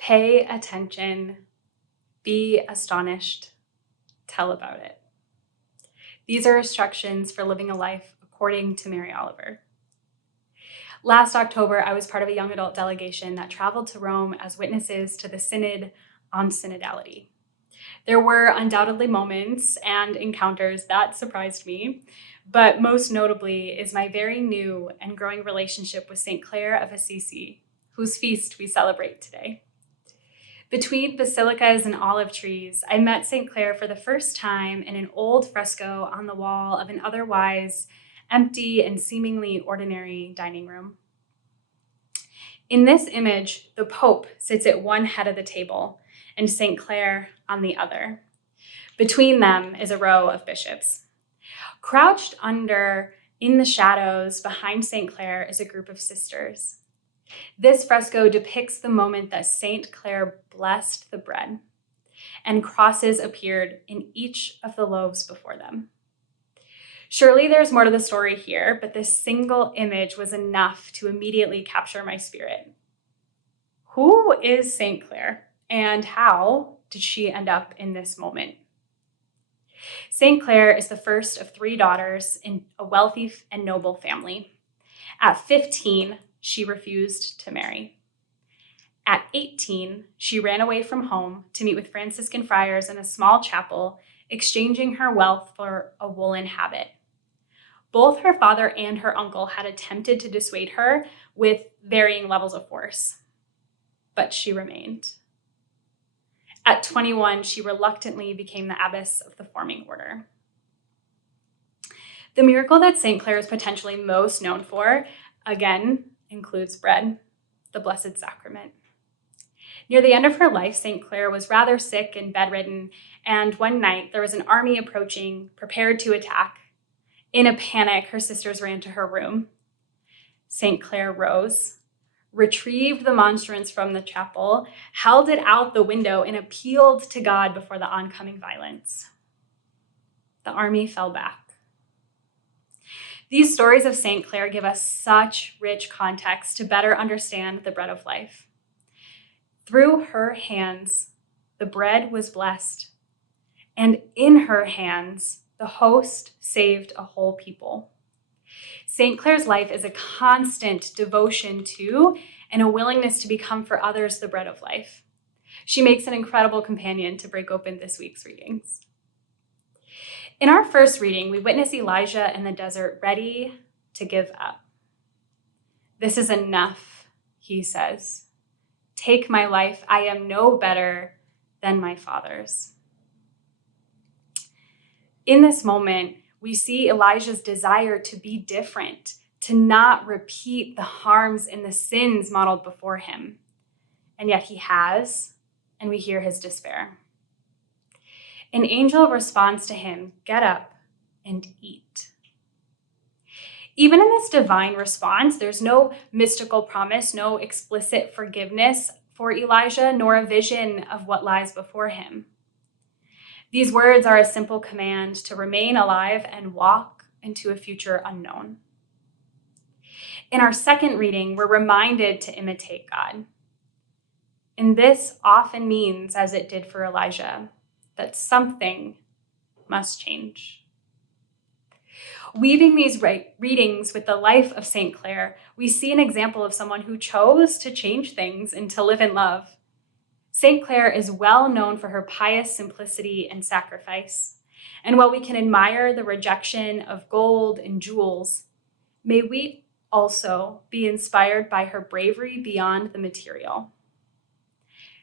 Pay attention, be astonished, tell about it. These are instructions for living a life according to Mary Oliver. Last October, I was part of a young adult delegation that traveled to Rome as witnesses to the Synod on Synodality. There were undoubtedly moments and encounters that surprised me, but most notably is my very new and growing relationship with St. Clare of Assisi, whose feast we celebrate today. Between basilicas and olive trees, I met St. Clare for the first time in an old fresco on the wall of an otherwise empty and seemingly ordinary dining room. In this image, the Pope sits at one head of the table and St. Clare on the other. Between them is a row of bishops. Crouched under, in the shadows behind St. Clare, is a group of sisters. This fresco depicts the moment that St. Clare blessed the bread, and crosses appeared in each of the loaves before them. Surely there's more to the story here, but this single image was enough to immediately capture my spirit. Who is St. Clare, and how did she end up in this moment? St. Clare is the first of 3 daughters in a wealthy and noble family. At 15, she refused to marry. At 18, she ran away from home to meet with Franciscan friars in a small chapel, exchanging her wealth for a woolen habit. Both her father and her uncle had attempted to dissuade her with varying levels of force, but she remained. At 21, she reluctantly became the abbess of the forming order. The miracle that St. Clare is potentially most known for, again, includes bread, the Blessed Sacrament. Near the end of her life, St. Clare was rather sick and bedridden, and one night there was an army approaching, prepared to attack. In a panic, her sisters ran to her room. St. Clare rose, retrieved the monstrance from the chapel, held it out the window, and appealed to God before the oncoming violence. The army fell back. These stories of St. Clare give us such rich context to better understand the bread of life. Through her hands, the bread was blessed, and in her hands, the host saved a whole people. St. Clare's life is a constant devotion to and a willingness to become for others the bread of life. She makes an incredible companion to break open this week's readings. In our first reading, we witness Elijah in the desert ready to give up. "This is enough," he says. "Take my life. I am no better than my father's." In this moment, we see Elijah's desire to be different, to not repeat the harms and the sins modeled before him. And yet he has, and we hear his despair. An angel responds to him, "Get up and eat." Even in this divine response, there's no mystical promise, no explicit forgiveness for Elijah, nor a vision of what lies before him. These words are a simple command to remain alive and walk into a future unknown. In our second reading, we're reminded to imitate God. And this often means, as it did for Elijah, that something must change. Weaving these readings with the life of St. Clare, we see an example of someone who chose to change things and to live in love. St. Clare is well known for her pious simplicity and sacrifice. And while we can admire the rejection of gold and jewels, may we also be inspired by her bravery beyond the material.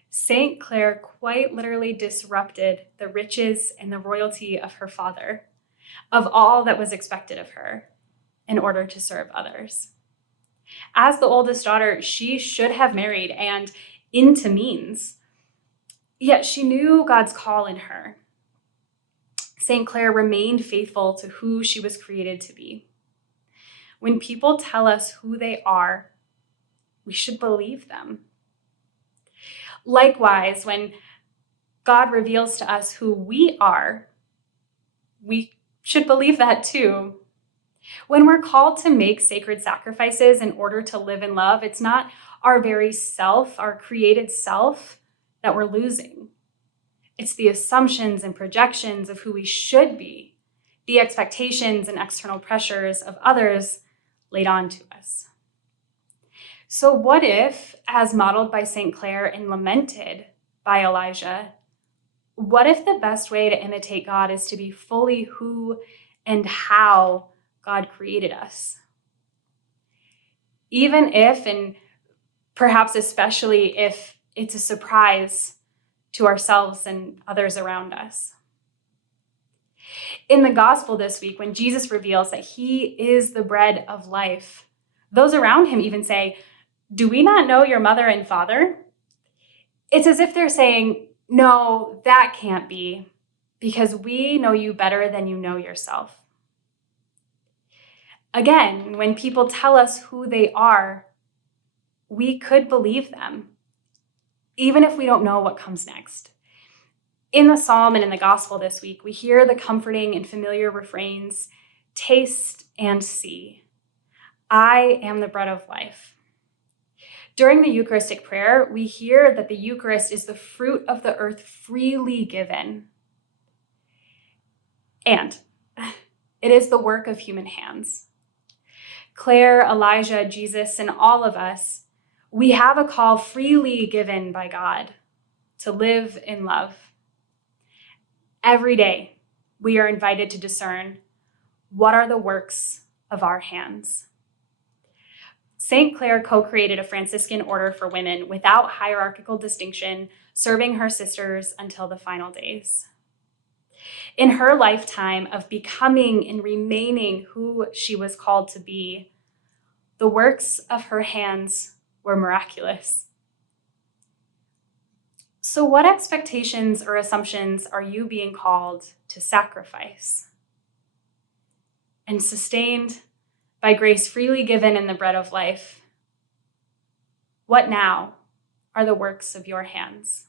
St. Clare quite literally disrupted the riches and the royalty of her father, of all that was expected of her, in order to serve others. As the oldest daughter, she should have married and into means, yet she knew God's call in her. St. Clare remained faithful to who she was created to be. When people tell us who they are, we should believe them. Likewise, when God reveals to us who we are, we should believe that too. When we're called to make sacred sacrifices in order to live in love, it's not our very self, our created self, that we're losing. It's the assumptions and projections of who we should be, the expectations and external pressures of others laid on to us. So what if, as modeled by St. Clare and lamented by Elijah, what if the best way to imitate God is to be fully who and how God created us? Even if, and perhaps especially if, it's a surprise to ourselves and others around us. In the gospel this week, when Jesus reveals that he is the bread of life, those around him even say, "Do we not know your mother and father?" It's as if they're saying, "No, that can't be, because we know you better than you know yourself." Again, when people tell us who they are, we could believe them, even if we don't know what comes next. In the psalm and in the gospel this week, we hear the comforting and familiar refrains, "Taste and see. I am the bread of life." During the Eucharistic prayer, we hear that the Eucharist is the fruit of the earth freely given. And it is the work of human hands. Clare, Elijah, Jesus, and all of us, we have a call freely given by God to live in love. Every day, we are invited to discern what are the works of our hands. St. Clare co-created a Franciscan order for women without hierarchical distinction, serving her sisters until the final days. In her lifetime of becoming and remaining who she was called to be, the works of her hands were miraculous. So what expectations or assumptions are you being called to sacrifice? And sustained by grace freely given in the bread of life, what now are the works of your hands?